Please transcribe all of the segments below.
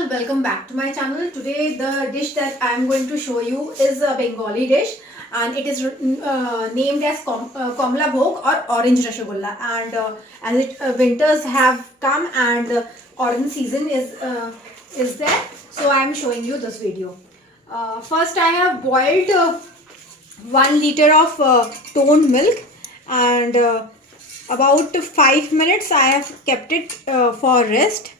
all, welcome back to my channel. Today the dish that I am going to show you is a Bengali dish and it is named as Komla Bhog or Orange Rasgulla, and as winters have come and the orange season is there, so I am showing you this video. First I have boiled 1 liter of toned milk, and about 5 minutes I have kept it for rest.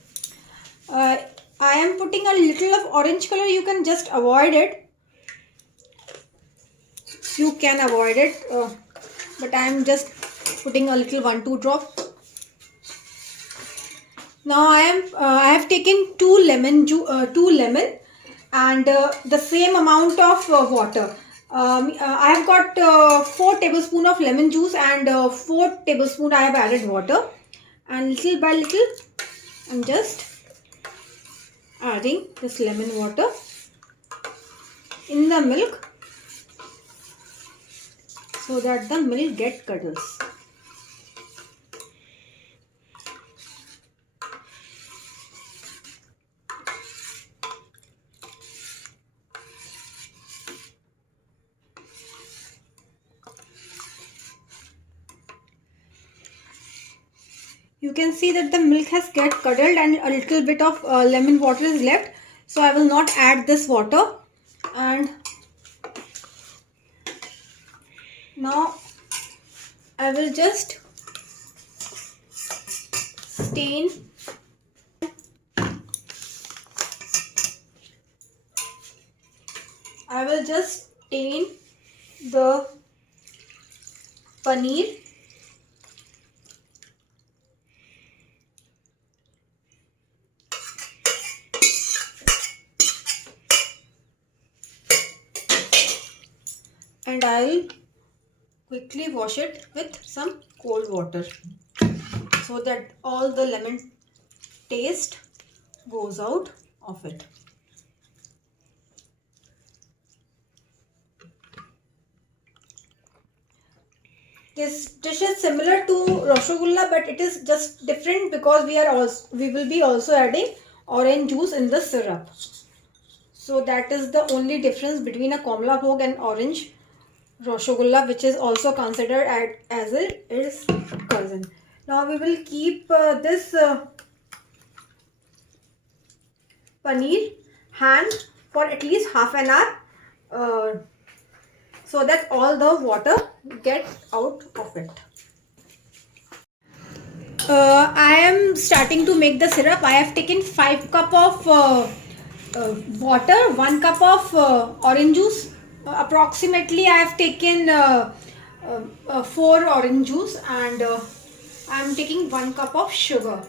I am putting a little of orange color. You can just avoid it. You can avoid it, but I am just putting a little 1-2 drop. Now I have taken 2 lemon and the same amount of water. I have got 4 tablespoons of lemon juice and 4 tablespoons I have added water, and little by little I'm just adding this lemon water in the milk so that the milk get curdles. You can see that the milk has get curdled and a little bit of lemon water is left. So I will not add this water, and now I will just stain the paneer . And I'll quickly wash it with some cold water so that all the lemon taste goes out of it. This dish is similar to Rasgulla, but it is just different because we will be also adding orange juice in the syrup. So that is the only difference between a Komla Bhog and orange Rasgulla, which is also considered as its cousin. Now we will keep this paneer hang for at least half an hour so that all the water get out of it. I am starting to make the syrup. I have taken 5 cup of water, 1 cup of orange juice. Approximately I have taken 4 orange juice, and I am taking 1 cup of sugar,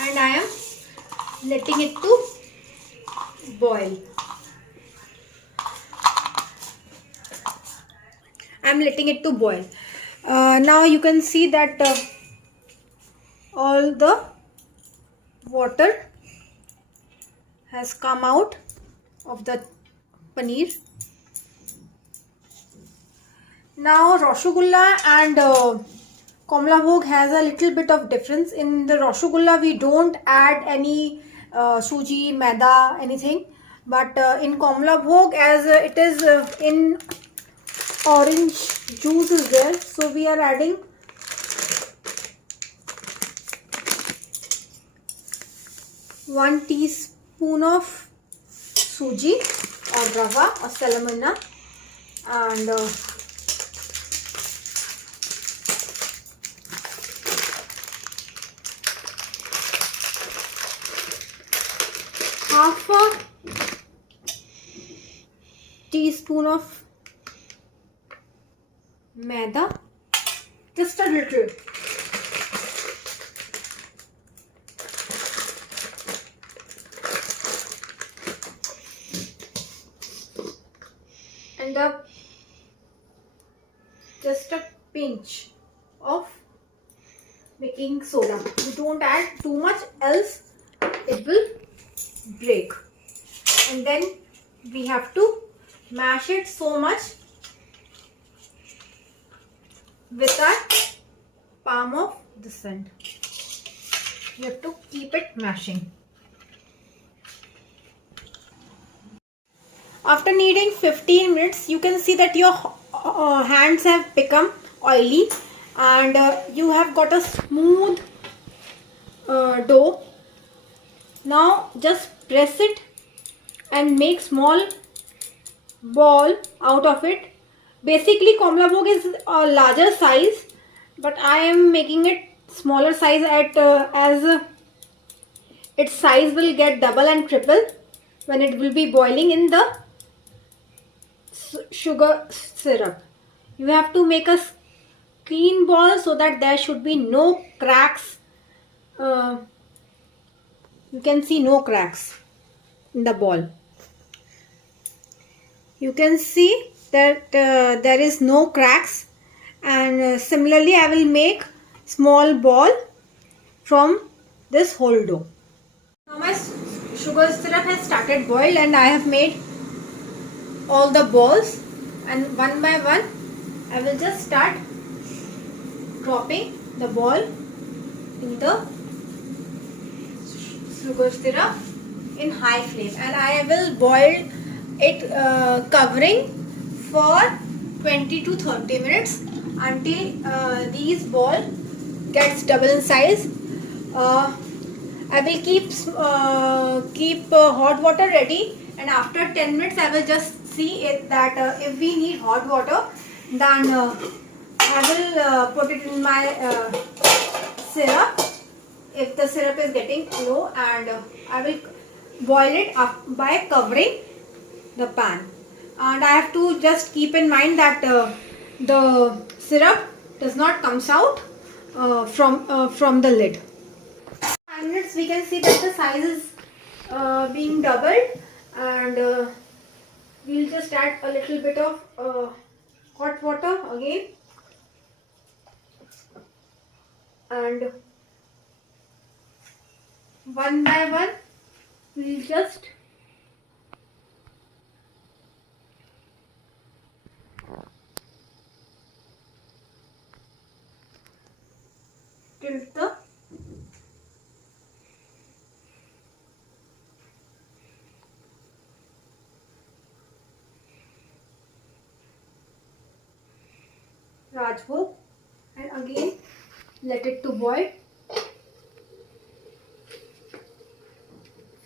and I am letting it to boil. I am letting it to boil. Now you can see that all the water has come out of the paneer. Now Rasgulla and Komla Bhog has a little bit of difference. In the Rasgulla we don't add any suji, maida, anything, but in Komla Bhog, as it is in orange juice is there, so we are adding one teaspoon of suji or rava or semolina, and half a teaspoon of maida, just a little. And just a pinch of baking soda. You don't add too much, else it will break. And then we have to mash it so much with our palm of this hand. You have to keep it mashing. After kneading 15 minutes, you can see that your hands have become oily, and you have got a smooth dough. Now just press it and make small ball out of it. Basically Komla Bhog is a larger size, but I am making it smaller size at as its size will get double and triple when it will be boiling in the sugar syrup. You have to make a clean ball so that there should be no cracks. You can see no cracks in the ball. You can see that there is no cracks, and similarly I will make small ball from this whole dough. Now my sugar syrup has started boiled, and I have made all the balls, and one by one I will just start dropping the ball in the sugar syrup in high flame, and I will boil it covering for 20 to 30 minutes until these ball gets double in size. I will keep hot water ready, and after 10 minutes I will just see it that if we need hot water, then I will put it in my syrup if the syrup is getting low, and I will boil it up by covering the pan. And I have to just keep in mind that the syrup does not comes out from the lid. 5 minutes we can see that the size is being doubled, and we'll just add a little bit of hot water again, and one by one we'll just tilt the Rajbhog, and again let it to boil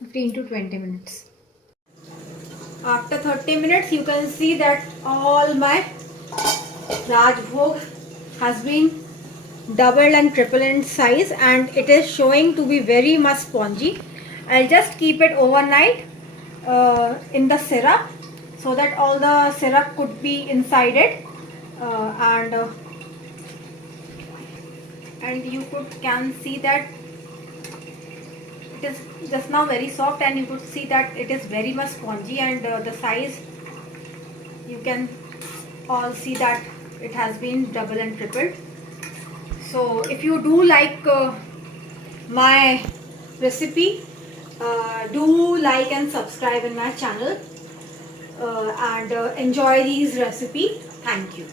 15 to 20 minutes. After 30 minutes you can see that all my Rajbhog has been doubled and tripled in size, and it is showing to be very much spongy. I'll just keep it overnight in the syrup so that all the syrup could be inside it, and you can see that it is just now very soft, and you could see that it is very much spongy, and the size you can all see that it has been double and tripled. So if you do like my recipe, do like and subscribe in my channel, and enjoy these recipe. Thank you.